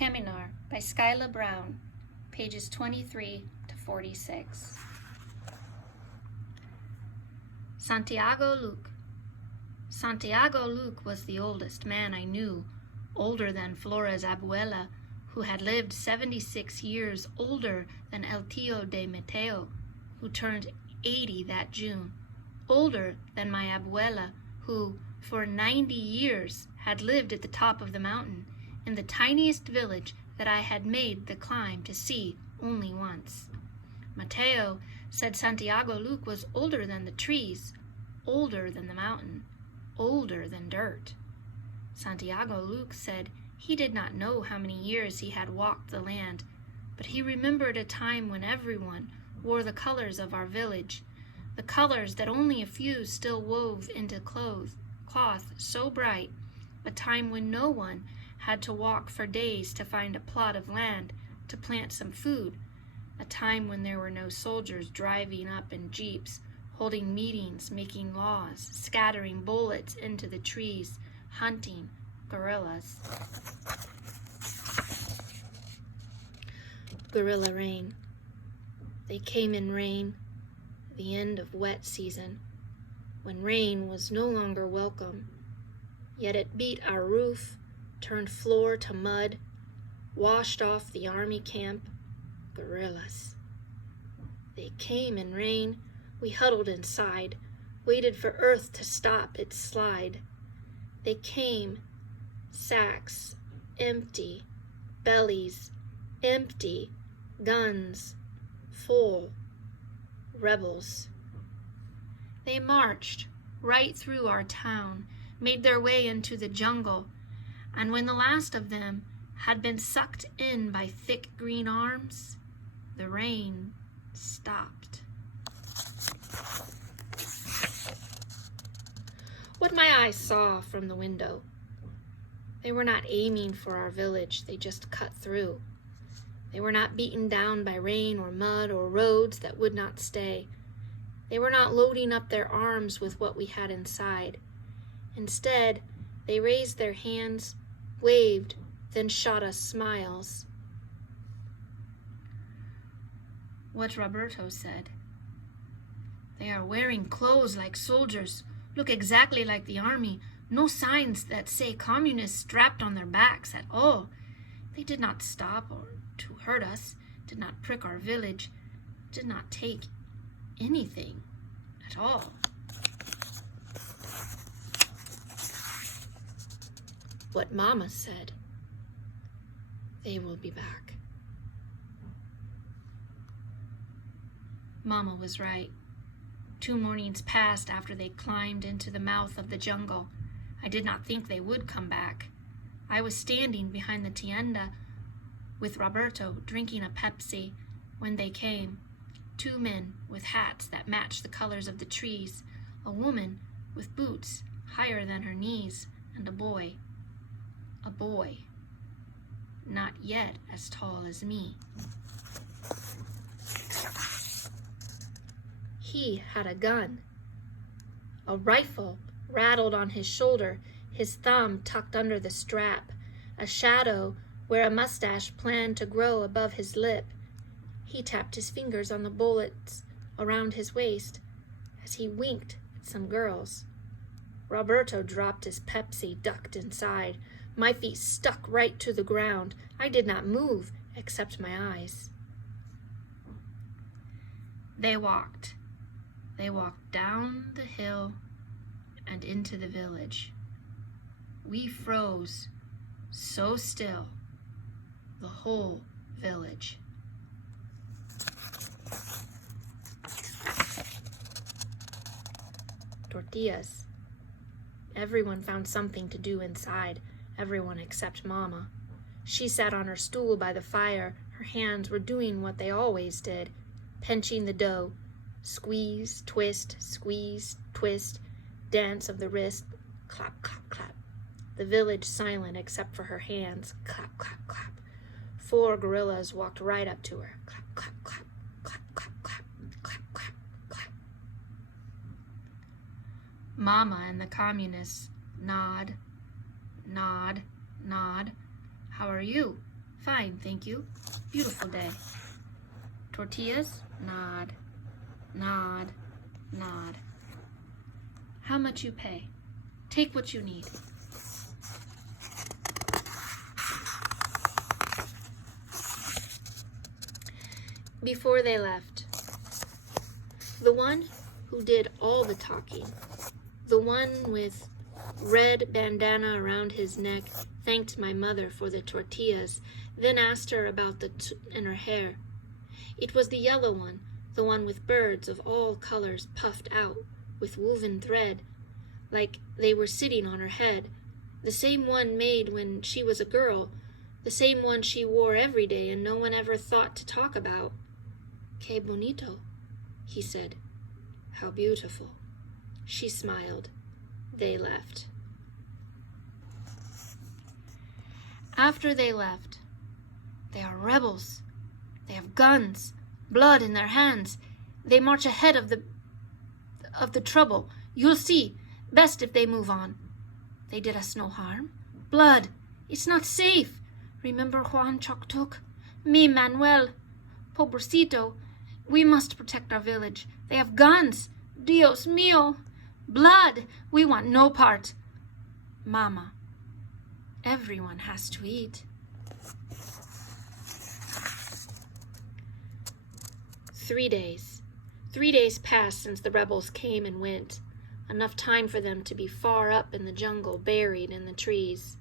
Caminar by Skila Brown, pages 23 to 46. Santiago Luke. Santiago Luke was the oldest man I knew, older than Flora's abuela, who had lived 76 years, older than El Tío de Mateo, who turned 80 that June, older than my abuela, who, for 90 years, had lived at the top of the mountain, in the tiniest village that I had made the climb to see only once. Mateo said Santiago Luke was older than the trees, older than the mountain, older than dirt. Santiago Luke said he did not know how many years he had walked the land, but he remembered a time when everyone wore the colors of our village, the colors that only a few still wove into cloth so bright, a time when no one had to walk for days to find a plot of land to plant some food, a time when there were no soldiers driving up in jeeps, holding meetings, making laws, scattering bullets into the trees, hunting guerrillas. Guerrilla rain. They came in rain, the end of wet season, when rain was no longer welcome, yet it beat our roof, turned floor to mud, washed off the army camp. Guerrillas. They came in rain. We huddled inside, waited for earth to stop its slide. They came, sacks, empty, bellies, empty, guns, full, rebels. They marched right through our town, made their way into the jungle, and when the last of them had been sucked in by thick green arms, the rain stopped. What my eyes saw from the window. They were not aiming for our village, they just cut through. They were not beaten down by rain or mud or roads that would not stay. They were not loading up their arms with what we had inside. Instead, they raised their hands, waved, then shot us smiles. What Roberto said. They are wearing clothes like soldiers, look exactly like the army, no signs that say communists strapped on their backs at all. They did not stop or to hurt us, did not prick our village, did not take anything at all. What Mama said. They will be back. Mama was right. 2 mornings passed after they climbed into the mouth of the jungle. I did not think they would come back. I was standing behind the tienda with Roberto drinking a Pepsi when they came. 2 men with hats that matched the colors of the trees, a woman with boots higher than her knees, and a boy. A boy. Not yet as tall as me. He had a gun. A rifle rattled on his shoulder, his thumb tucked under the strap, a shadow where a mustache planned to grow above his lip. He tapped his fingers on the bullets around his waist as he winked at some girls. Roberto dropped his Pepsi, ducked inside. My feet stuck right to the ground. I did not move except my eyes. They walked. They walked down the hill and into the village. We froze, so still, the whole village. Tortillas. Everyone found something to do inside, everyone except Mama. She sat on her stool by the fire. Her hands were doing what they always did, pinching the dough. Squeeze, twist, dance of the wrist, clap, clap, clap. The village silent except for her hands, clap, clap, clap. 4 guerrillas walked right up to her, clap, clap, clap, clap, clap, clap, clap, clap, clap. Mama and the communists nod, nod, nod. How are you? Fine, thank you. Beautiful day. Tortillas? Nod. Nod. Nod. How much you pay? Take what you need. Before they left, the one who did all the talking, the one with red bandana around his neck, thanked my mother for the tortillas, then asked her about and her hair. It was the yellow one, the one with birds of all colors puffed out, with woven thread, like they were sitting on her head, the same one made when she was a girl, the same one she wore every day and no one ever thought to talk about. Que bonito, he said. How beautiful. She smiled. They left. After they left, they are rebels. They have guns, blood in their hands. They march ahead of the trouble. You'll see. Best if they move on. They did us no harm. Blood. It's not safe. Remember Juan Choctoc? Me, Manuel. Pobrecito. We must protect our village. They have guns. Dios mío. Blood. We want no part. Mama. Everyone has to eat. 3 days. 3 days passed since the rebels came and went. Enough time for them to be far up in the jungle, buried in the trees.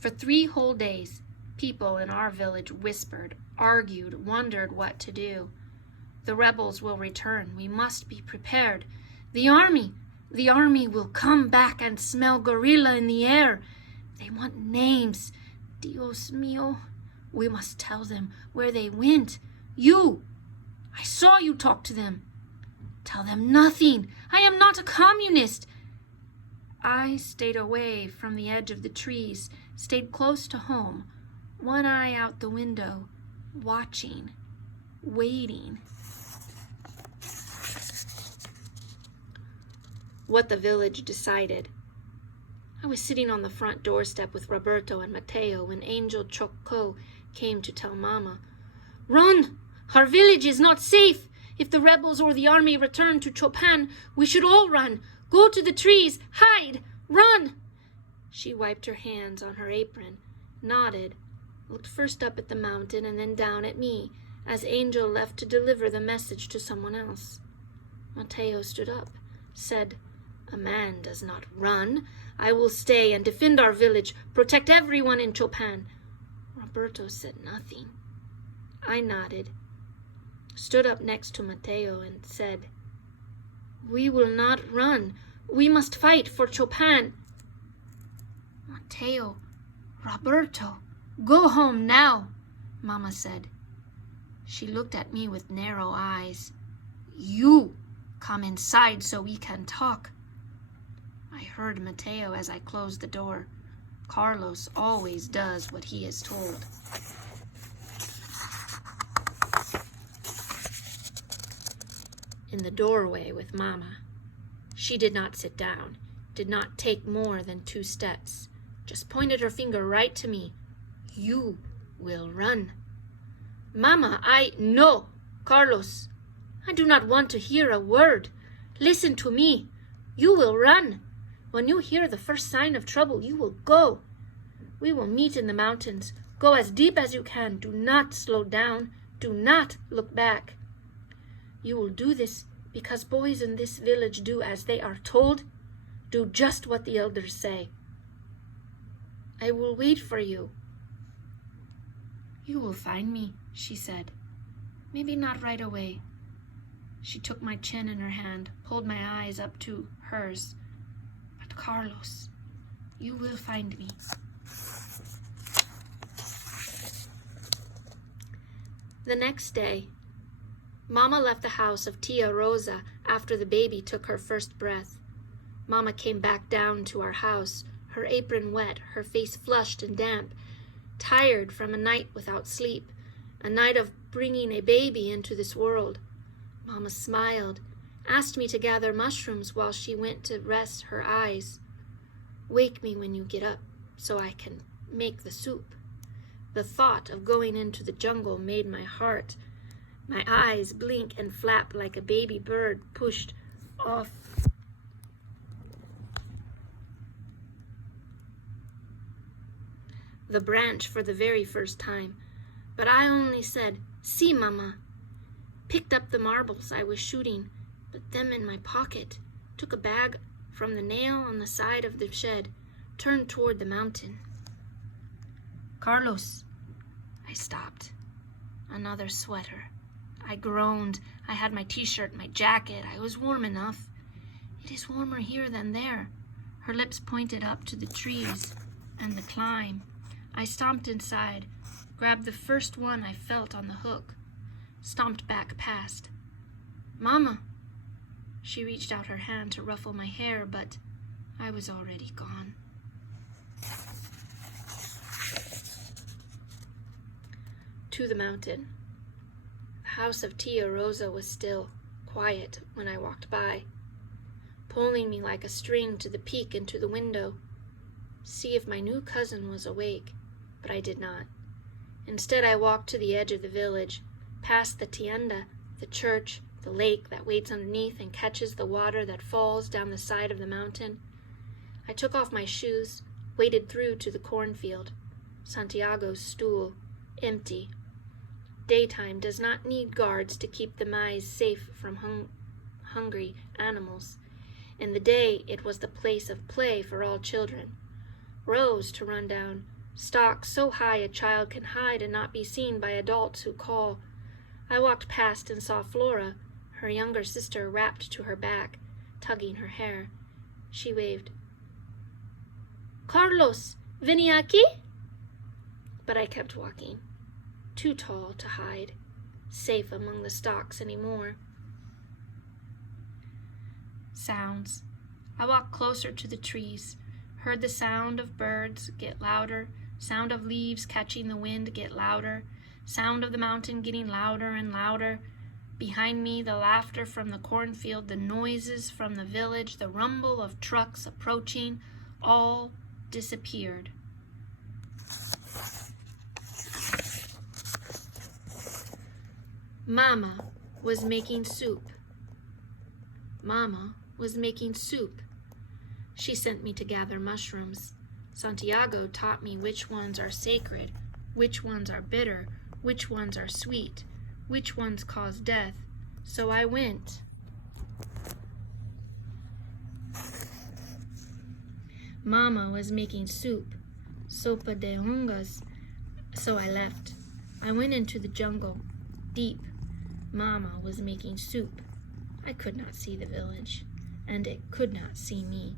For 3 whole days, people in our village whispered, argued, wondered what to do. The rebels will return. We must be prepared. The army will come back and smell gorilla in the air. They want names. Dios mío. We must tell them where they went. I saw you talk to them. Tell them nothing. I am not a communist. I stayed away from the edge of the trees, stayed close to home, one eye out the window, watching, waiting. What the village decided. I was sitting on the front doorstep with Roberto and Mateo when Angel Choco came to tell Mama, "Run! Our village is not safe. If the rebels or the army return to Chopin, we should all run. Go to the trees. Hide. Run." She wiped her hands on her apron, nodded, looked first up at the mountain and then down at me, as Angel left to deliver the message to someone else. Mateo stood up, said, "A man does not run. I will stay and defend our village, protect everyone in Chopin." Roberto said nothing. I nodded, stood up next to Mateo and said, "We will not run. We must fight for Chopin." "Mateo, Roberto, go home now," Mama said. She looked at me with narrow eyes. "You come inside so we can talk." I heard Mateo as I closed the door. Carlos always does what he is told. In the doorway with Mama. She did not sit down, did not take more than 2 steps, just pointed her finger right to me. "You will run." "Mama, No, Carlos. I do not want to hear a word. Listen to me. You will run. When you hear the first sign of trouble, you will go. We will meet in the mountains. Go as deep as you can. Do not slow down. Do not look back. You will do this because boys in this village do as they are told. Do just what the elders say. I will wait for you." "You will find me," she said. "Maybe not right away." She took my chin in her hand, pulled my eyes up to hers. "But Carlos, you will find me." The next day, Mama left the house of Tia Rosa after the baby took her first breath. Mama came back down to our house, her apron wet, her face flushed and damp, tired from a night without sleep, a night of bringing a baby into this world. Mama smiled, asked me to gather mushrooms while she went to rest her eyes. "Wake me when you get up," so I can make the soup. The thought of going into the jungle made my eyes blink and flap like a baby bird pushed off the branch for the very first time. But I only said, "Si, Mama," picked up the marbles I was shooting, put them in my pocket, took a bag from the nail on the side of the shed, turned toward the mountain. "Carlos." I stopped. Another sweater. I groaned. I had my t-shirt, my jacket. I was warm enough. "It is warmer here than there." Her lips pointed up to the trees and the climb. I stomped inside, grabbed the first one I felt on the hook, stomped back past. "Mama." She reached out her hand to ruffle my hair, but I was already gone. To the mountain. The house of Tia Rosa was still, quiet when I walked by, pulling me like a string to the peak and to the window, see if my new cousin was awake, but I did not. Instead, I walked to the edge of the village, past the tienda, the church, the lake that waits underneath and catches the water that falls down the side of the mountain. I took off my shoes, waded through to the cornfield. Santiago's stool, empty. Daytime does not need guards to keep the maize safe from hungry animals. In the day, it was the place of play for all children. Rows to run down, stalks so high a child can hide and not be seen by adults who call. I walked past and saw Flora, her younger sister wrapped to her back, tugging her hair. She waved. "Carlos, veni aquí?" But I kept walking, too tall to hide, safe among the stalks anymore. Sounds. I walked closer to the trees, heard the sound of birds get louder, sound of leaves catching the wind get louder, sound of the mountain getting louder and louder. Behind me, the laughter from the cornfield, the noises from the village, the rumble of trucks approaching, all disappeared. Mama was making soup. Mama was making soup. She sent me to gather mushrooms. Santiago taught me which ones are sacred, which ones are bitter, which ones are sweet, which ones cause death. So I went. Mama was making soup, sopa de hongas, so I left. I went into the jungle, deep. Mama was making soup. I could not see the village, and it could not see me.